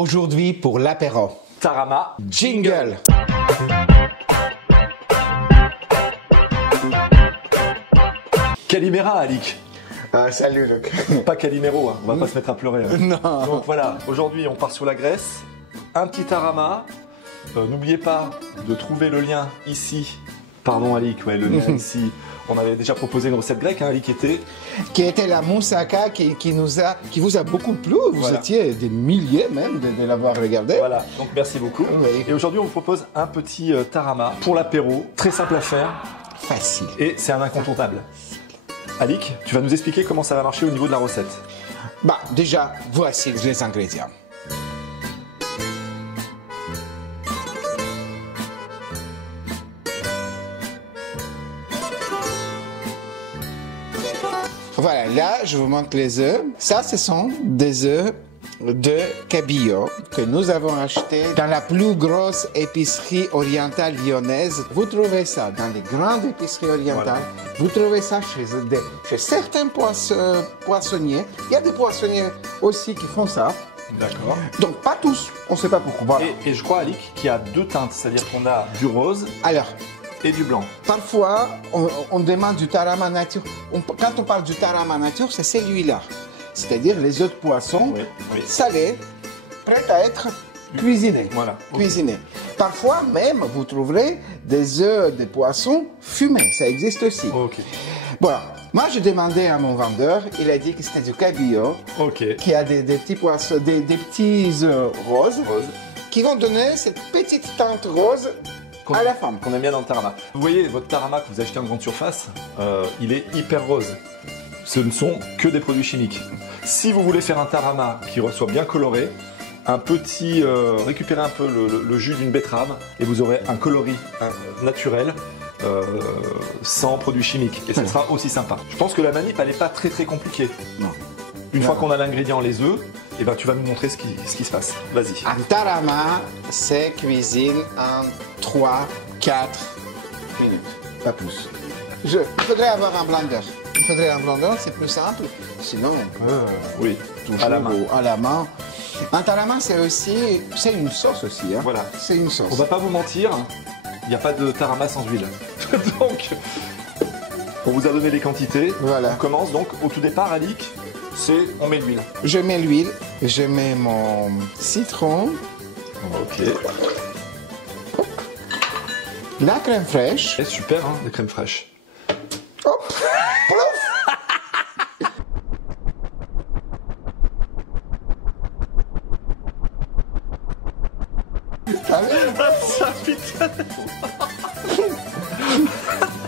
Aujourd'hui pour l'apéro. Tarama Jingle. Calimera, Alik. Salut Luc. Pas Calimero, hein. On va pas se mettre à pleurer. Hein. Non. Donc voilà, aujourd'hui on part sur la Grèce. Un petit tarama. N'oubliez pas de trouver le lien ici. Pardon Alik, ouais, le lien ici. On avait déjà proposé une recette grecque, hein, Alik Qui était la moussaka qui vous a beaucoup plu. Vous Voilà. étiez des milliers même de l'avoir regardé. Voilà, donc merci beaucoup. Oui. Et aujourd'hui on vous propose un petit tarama pour l'apéro. Très simple à faire Facile. et c'est un incontournable. Alik, tu vas nous expliquer comment ça va marcher au niveau de la recette. Bah, déjà, voici les ingrédients. Voilà, là, je vous montre les œufs. Ça, ce sont des œufs de cabillaud que nous avons achetés dans la plus grosse épicerie orientale lyonnaise. Vous trouvez ça dans les grandes épiceries orientales. Voilà. Vous trouvez ça chez certains poissonniers. Il y a des poissonniers aussi qui font ça. D'accord. Donc, pas tous. On ne sait pas pourquoi. Voilà. Et je crois, Alik, qu'il y a deux teintes, c'est-à-dire qu'on a du rose Alors, et du blanc. parfois, on demande du tarama nature. Quand on parle du tarama nature, c'est celui-là. C'est-à-dire les œufs de poisson Oui. salés, prêts à être cuisinés. Voilà. Cuisinés. Parfois même, vous trouverez des œufs de poisson fumés. Ça existe aussi. Ok. Voilà. Moi, j'ai demandé à mon vendeur, il a dit que c'était du cabillaud, Ok. qui a des petits poissons, des petits œufs roses, Rose. qui vont donner cette petite teinte rose à la femme. Qu'on aime bien dans le tarama. Vous voyez, votre tarama que vous achetez en grande surface, il est hyper rose. Ce ne sont que des produits chimiques. Si vous voulez faire un tarama qui soit bien coloré, récupérez un peu le jus d'une betterave et vous aurez un coloris naturel sans produits chimiques. Et ça sera aussi sympa. Je pense que la manip, elle n'est pas très compliquée. Non. Une Non. fois qu'on a l'ingrédient, les œufs, et ben tu vas nous montrer ce qui se passe. Vas-y. Un tarama, c'est cuisine en 3-4 minutes, pas plus. Il faudrait avoir un blender. Il faudrait un blender, c'est plus simple. Sinon, on peut Oui, toujours à la main. à la main. Un tarama, c'est une sauce aussi. Hein. Voilà. C'est une sauce. On va pas vous mentir, il n'y a pas de tarama sans huile. Donc, on vous a donné les quantités. Voilà. On commence donc au tout départ, Alik, on met l'huile. Je mets l'huile, je mets mon citron, Ok. la crème fraîche. C'est super, hein, la crème fraîche. Hop, plouf. Allez. Ça, putain.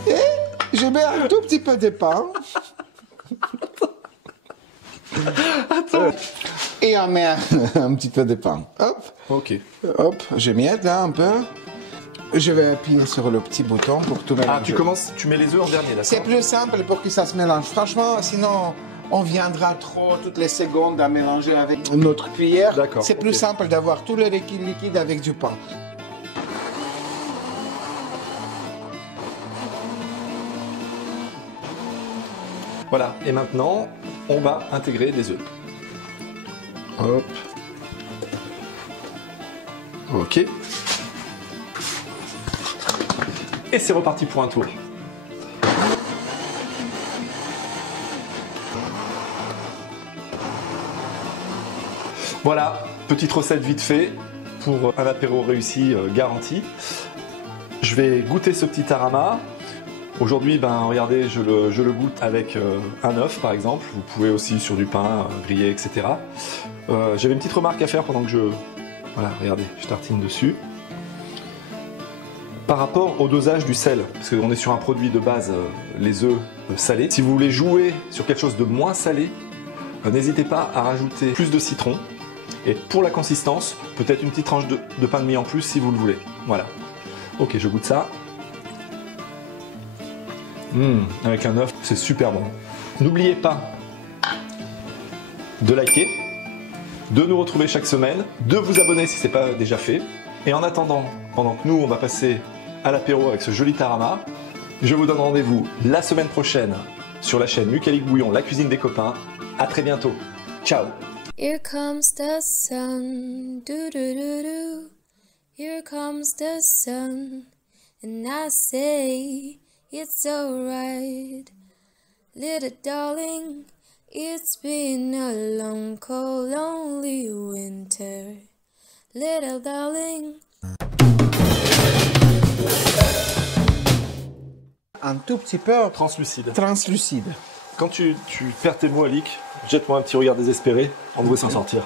Et je mets un tout petit peu de pain. Attends. Et on met un petit peu de pain. Hop, Ok. hop, je miette là un peu. Je vais appuyer sur le petit bouton pour tout mélanger. Ah, tu mets les œufs en dernier, d'accord? C'est plus simple pour que ça se mélange. Franchement, sinon, on viendra trop toutes les secondes à mélanger avec notre cuillère. D'accord, C'est plus ok. simple d'avoir tout le liquide avec du pain. Voilà. Et maintenant, on va intégrer les œufs. Hop. Ok. Et c'est reparti pour un tour. Voilà, petite recette vite fait pour un apéro réussi garanti. Je vais goûter ce petit tarama. Aujourd'hui, regardez, je le goûte avec un œuf par exemple. Vous pouvez aussi sur du pain grillé, etc. J'avais une petite remarque à faire pendant que voilà, regardez, je tartine dessus. Par rapport au dosage du sel, parce qu'on est sur un produit de base, les œufs salés. Si vous voulez jouer sur quelque chose de moins salé, n'hésitez pas à rajouter plus de citron. Et pour la consistance, peut-être une petite tranche de pain de mie en plus si vous le voulez. Voilà. Ok, je goûte ça. Avec un œuf, c'est super bon. N'oubliez pas de liker, de nous retrouver chaque semaine, de vous abonner si ce n'est pas déjà fait. Et en attendant, pendant que nous, on va passer à l'apéro avec ce joli tarama, je vous donne rendez-vous la semaine prochaine sur la chaîne Luc Alik Bouillon, la cuisine des copains. À très bientôt. Ciao. Here comes the sun, do do do do. Here comes the sun, and I say it's alright, little darling. It's been a long, cold, lonely winter, little darling. Un tout petit peu Translucide. translucide. Quand tu perds tes mots, Alick, jette-moi un petit regard désespéré. On devrait s'en sortir.